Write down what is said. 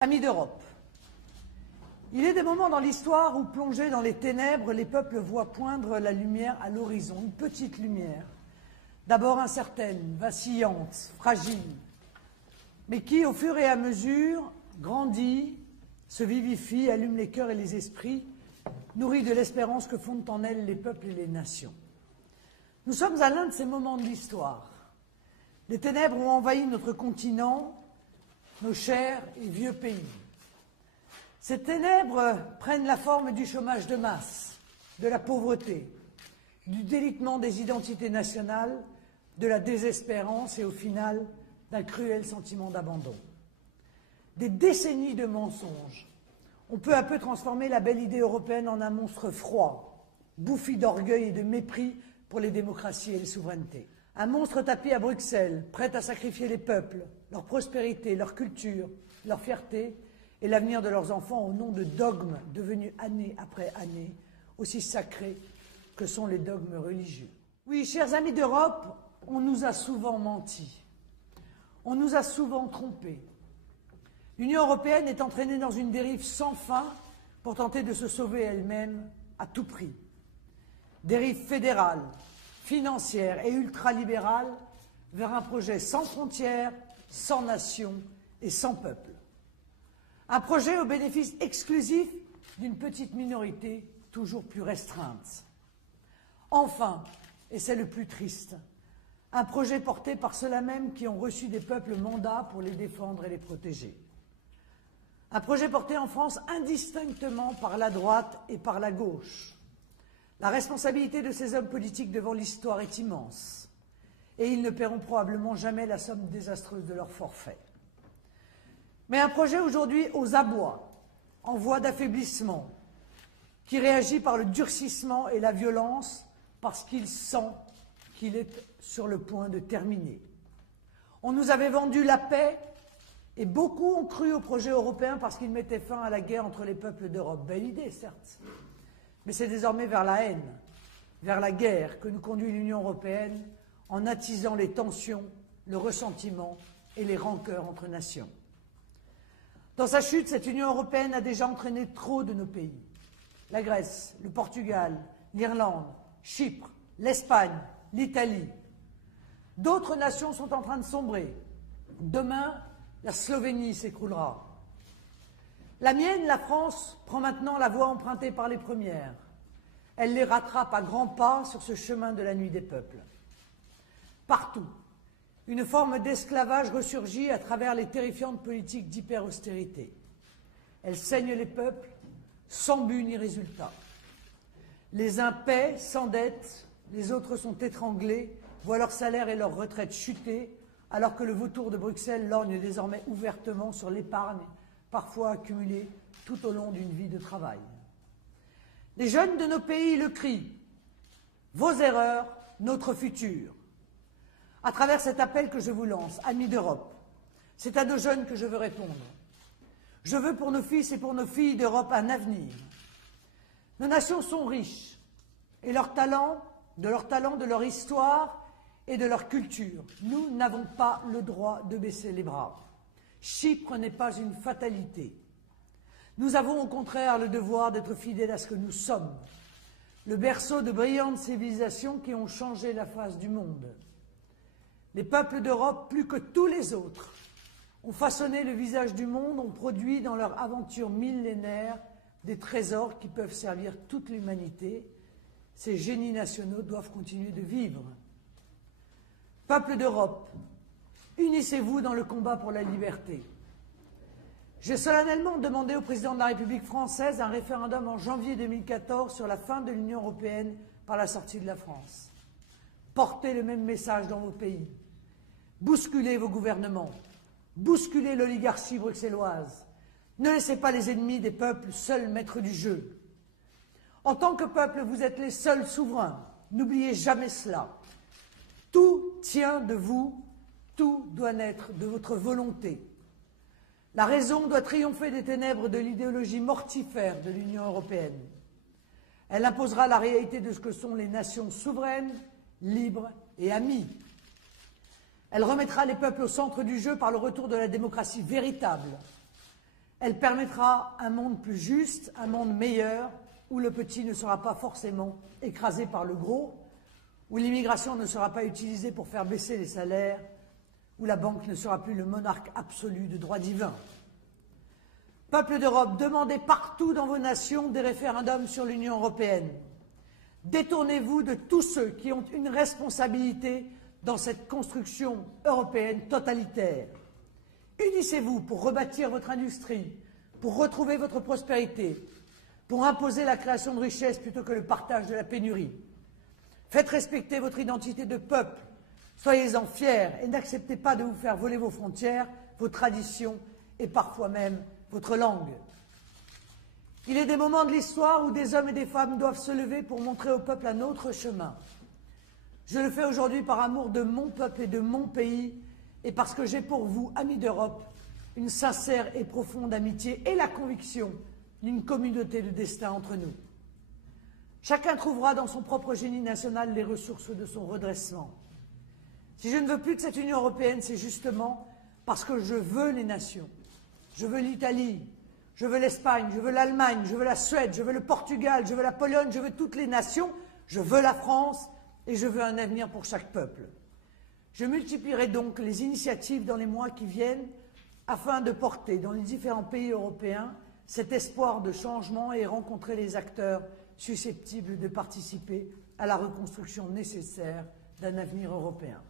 Amis d'Europe, il est des moments dans l'histoire où, plongés dans les ténèbres, les peuples voient poindre la lumière à l'horizon, une petite lumière, d'abord incertaine, vacillante, fragile, mais qui, au fur et à mesure, grandit, se vivifie, allume les cœurs et les esprits, nourrit de l'espérance que fondent en elle les peuples et les nations. Nous sommes à l'un de ces moments de l'histoire. Les ténèbres ont envahi notre continent, nos chers et vieux pays. Ces ténèbres prennent la forme du chômage de masse, de la pauvreté, du délitement des identités nationales, de la désespérance et au final d'un cruel sentiment d'abandon. Des décennies de mensonges ont peu à peu transformé la belle idée européenne en un monstre froid, bouffi d'orgueil et de mépris pour les démocraties et les souverainetés. Un monstre tapi à Bruxelles, prêt à sacrifier les peuples, leur prospérité, leur culture, leur fierté et l'avenir de leurs enfants au nom de dogmes devenus année après année aussi sacrés que sont les dogmes religieux. Oui, chers amis d'Europe, on nous a souvent menti, on nous a souvent trompés. L'Union européenne est entraînée dans une dérive sans fin pour tenter de se sauver elle-même à tout prix. Dérive fédérale, financière et ultralibérale vers un projet sans frontières, sans nation et sans peuple. Un projet au bénéfice exclusif d'une petite minorité toujours plus restreinte. Enfin, et c'est le plus triste, un projet porté par ceux-là même qui ont reçu des peuples mandats pour les défendre et les protéger. Un projet porté en France indistinctement par la droite et par la gauche. La responsabilité de ces hommes politiques devant l'histoire est immense, et ils ne paieront probablement jamais la somme désastreuse de leur forfait. Mais un projet aujourd'hui aux abois, en voie d'affaiblissement, qui réagit par le durcissement et la violence parce qu'il sent qu'il est sur le point de terminer. On nous avait vendu la paix, et beaucoup ont cru au projet européen parce qu'il mettait fin à la guerre entre les peuples d'Europe. Belle idée, certes. Mais c'est désormais vers la haine, vers la guerre que nous conduit l'Union européenne en attisant les tensions, le ressentiment et les rancœurs entre nations. Dans sa chute, cette Union européenne a déjà entraîné trop de nos pays. La Grèce, le Portugal, l'Irlande, Chypre, l'Espagne, l'Italie. D'autres nations sont en train de sombrer. Demain, la Slovénie s'écroulera. La mienne, la France, prend maintenant la voie empruntée par les premières. Elle les rattrape à grands pas sur ce chemin de la nuit des peuples. Partout, une forme d'esclavage ressurgit à travers les terrifiantes politiques d'hyper-austérité. Elle saigne les peuples sans but ni résultat. Les uns paient, s'endettent, les autres sont étranglés, voient leur salaire et leur retraite chuter, alors que le vautour de Bruxelles lorgne désormais ouvertement sur l'épargne, parfois accumulée tout au long d'une vie de travail. Les jeunes de nos pays le crient. Vos erreurs, notre futur. À travers cet appel que je vous lance, amis d'Europe, c'est à nos jeunes que je veux répondre. Je veux pour nos fils et pour nos filles d'Europe un avenir. Nos nations sont riches, et leur talent, de leur histoire et de leur culture. Nous n'avons pas le droit de baisser les bras. Chypre n'est pas une fatalité. Nous avons au contraire le devoir d'être fidèles à ce que nous sommes, le berceau de brillantes civilisations qui ont changé la face du monde. Les peuples d'Europe, plus que tous les autres, ont façonné le visage du monde, ont produit dans leur aventure millénaire des trésors qui peuvent servir toute l'humanité. Ces génies nationaux doivent continuer de vivre. Peuples d'Europe, unissez-vous dans le combat pour la liberté. J'ai solennellement demandé au président de la République française un référendum en janvier 2014 sur la fin de l'Union européenne par la sortie de la France. Portez le même message dans vos pays. Bousculez vos gouvernements. Bousculez l'oligarchie bruxelloise. Ne laissez pas les ennemis des peuples seuls maîtres du jeu. En tant que peuple, vous êtes les seuls souverains. N'oubliez jamais cela. Tout tient de vous, tout doit naître de votre volonté. La raison doit triompher des ténèbres de l'idéologie mortifère de l'Union européenne. Elle imposera la réalité de ce que sont les nations souveraines, libres et amies. Elle remettra les peuples au centre du jeu par le retour de la démocratie véritable. Elle permettra un monde plus juste, un monde meilleur, où le petit ne sera pas forcément écrasé par le gros, où l'immigration ne sera pas utilisée pour faire baisser les salaires, où la banque ne sera plus le monarque absolu de droit divin. Peuple d'Europe, demandez partout dans vos nations des référendums sur l'Union européenne. Détournez-vous de tous ceux qui ont une responsabilité dans cette construction européenne totalitaire. Unissez-vous pour rebâtir votre industrie, pour retrouver votre prospérité, pour imposer la création de richesses plutôt que le partage de la pénurie. Faites respecter votre identité de peuple, soyez-en fiers et n'acceptez pas de vous faire voler vos frontières, vos traditions et parfois même votre langue. Il est des moments de l'histoire où des hommes et des femmes doivent se lever pour montrer au peuple un autre chemin. Je le fais aujourd'hui par amour de mon peuple et de mon pays et parce que j'ai pour vous, amis d'Europe, une sincère et profonde amitié et la conviction d'une communauté de destin entre nous. Chacun trouvera dans son propre génie national les ressources de son redressement. Si je ne veux plus de cette Union européenne, c'est justement parce que je veux les nations. Je veux l'Italie, je veux l'Espagne, je veux l'Allemagne, je veux la Suède, je veux le Portugal, je veux la Pologne, je veux toutes les nations, je veux la France et je veux un avenir pour chaque peuple. Je multiplierai donc les initiatives dans les mois qui viennent afin de porter dans les différents pays européens cet espoir de changement et rencontrer les acteurs susceptibles de participer à la reconstruction nécessaire d'un avenir européen.